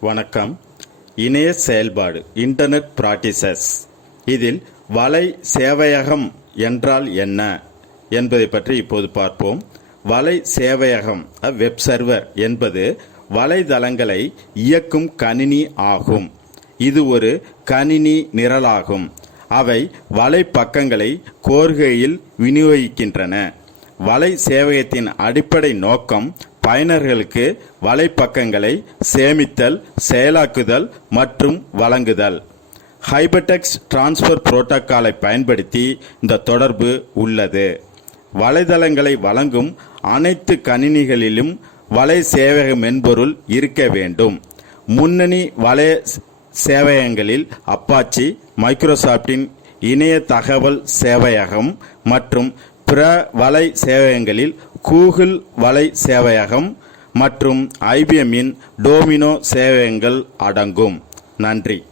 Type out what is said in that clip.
வணக்கம். இணைய செயல்பாடு இன்டர்நெட் பிராக்டிசஸ். இதில் வலை சேவையகம் என்றால் என்ன என்பதை பற்றி இப்போது பார்ப்போம். வலை சேவையகம் வெப் சர்வர் என்பது வலைதளங்களை இயக்கும் கணினி ஆகும். இது ஒரு கணினி நிரலாகும். அவை வலை பக்கங்களை கோருகையில் விநியோகிக்கின்றன. வலை சேவையகத்தின் அடிப்படை நோக்கம் பயனர்களுக்கு வலைப்பக்கங்களை சேமித்தல், செயலாக்குதல் மற்றும் வழங்குதல். ஹைபர்டெக்ஸ்ட் டிரான்ஸ்ஃபர் புரோட்டோகாலை பயன்படுத்தி இந்த தொடர்பு உள்ளது. வலைதளங்களை வழங்கும் அனைத்து கணினிகளிலும் வலை சேவையக மென்பொருள் இருக்க வேண்டும். முன்னணி வலை சேவையகங்களில் அப்பாச்சி, மைக்ரோசாப்டின் இணைய தகவல் சேவையகம் மற்றும் பிற வலை சேவையகங்களில் கூகுள் வலை சேவையகம் மற்றும் IBMஇன் டோமினோ சேவையகங்கள் அடங்கும். நன்றி.